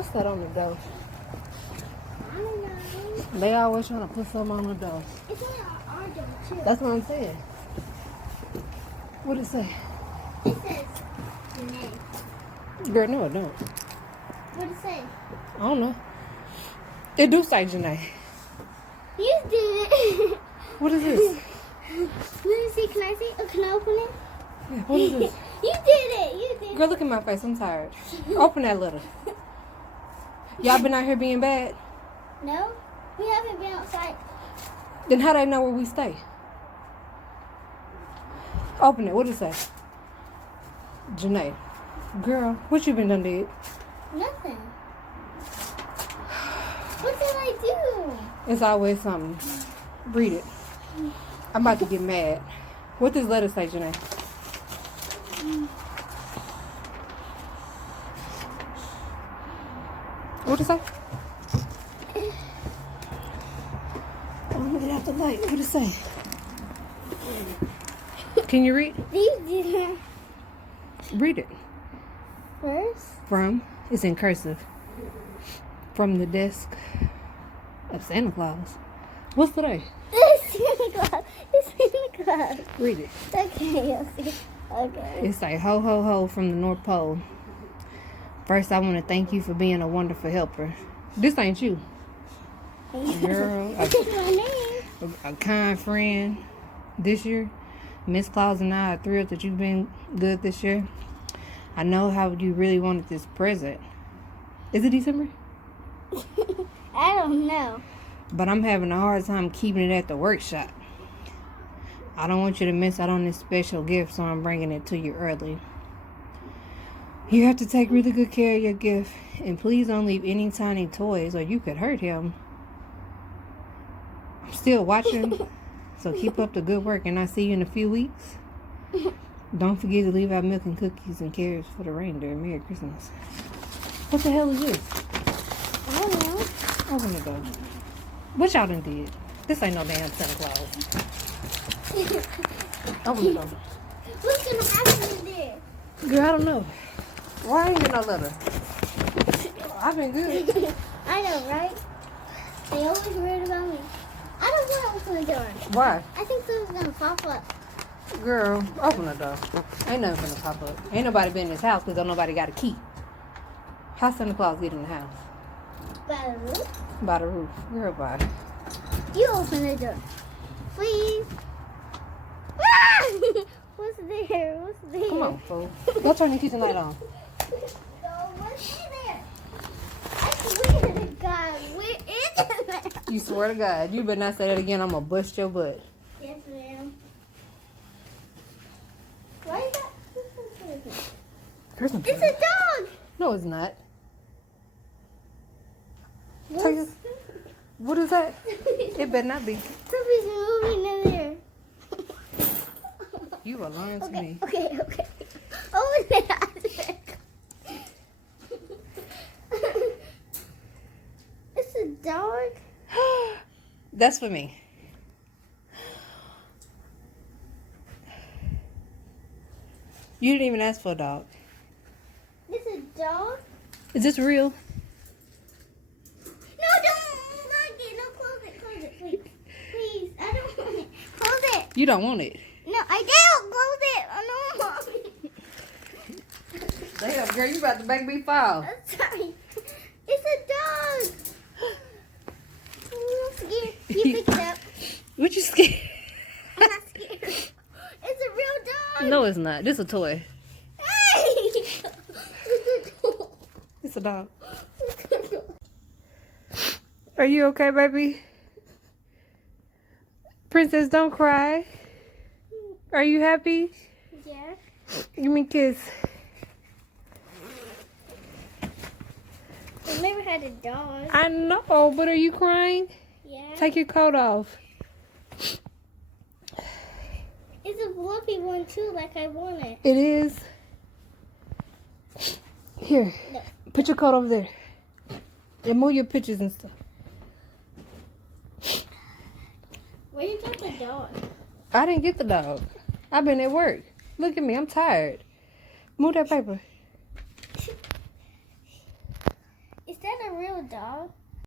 What's that on the door? I don't know. They always trying to put something on the door. It's only our door, too. That's what I'm saying. What it say? It says Janay. Girl, no, it don't. What it say? I don't know. It do say Janay. You did it. What is this? Let me see. Can I see? Can I open it? Yeah, what is this? You did it. You did it. Girl, look at my face. I'm tired. Open that letter. Y'all been out here being bad? No, we haven't been outside. Then how they know where we stay? Open it. What does it say? Janay. Girl, what you been done did? Nothing. What did I do? It's always something. Read it. I'm about to get mad. What does letter say, Janay? What does it say? Oh, look at the light. What does it say? Can you read? These did Read it. first. From, it's in cursive. From the desk of Santa Claus. What's today? It's Santa Claus. It's Santa Claus. Read it. Okay, I'll see. Okay. It's like, ho, ho, ho from the North Pole. First, I want to thank you for being a wonderful helper. This ain't you. Girl, This is my name. a kind friend this year. Miss Claus and I are thrilled that you've been good this year. I know how you really wanted this present. Is it December? I don't know. But I'm having a hard time keeping it at the workshop. I don't want you to miss out on this special gift, so I'm bringing it to you early. You have to take really good care of your gift, and please don't leave any tiny toys or you could hurt him. I'm still watching, so keep up the good work, and I'll see you in a few weeks. Don't forget to leave out milk and cookies and carrots for the reindeer. Merry Christmas. What the hell is this? I don't know. Open the door. What y'all done did? This ain't no damn Santa Claus. Open the door. What's gonna happen in there? Girl, I don't know. Why ain't get no letter? I've been good. I know, right? They always worried about me. I don't want to open the door. Why? I think something's gonna pop up. Girl, open the door. Ain't nothing gonna pop up. Ain't nobody been in this house because don't nobody got a key. How Santa Claus get in the house? By the roof? By the roof. Girl, bye. You open the door, please. Ah! What's there? What's there? Come on, fool. Go turn your kitchen light on. Oh, what's in there? I swear to God, where is it? You swear to God. You better not say that again. I'm gonna bust your butt. Yes, ma'am. Why is that? Christmas. It's a dog. No, it's not. What's Take it. What is that? It better not be. Something's moving in there. You are lying to me. Okay. Open it. It's a dog. That's for me. You didn't even ask for a dog. It's a dog. Is this real? No, don't lock it. No, close it. Close it, please. Please, I don't want it. Close it. You don't want it. No, I do. Close it. I don't want it. Damn, girl, you about to make me fall. I'm sorry. It's a dog. I'm scared. You pick it up. What you scared? I'm not scared. It's a real dog. No, it's not. This is a toy. Hey! It's a dog. It's a dog. It's a dog. Are you okay, baby? Princess, don't cry. Are you happy? Yeah. Give me a kiss. I've never had a dog. I know, but are you crying? Yeah. Take your coat off. It's a fluffy one too, like I wanted. It is. Here, No. put your coat over there. And move your pictures and stuff. Where you got the dog? I didn't get the dog. I've been at work. Look at me, I'm tired. Move that paper. It's real dog.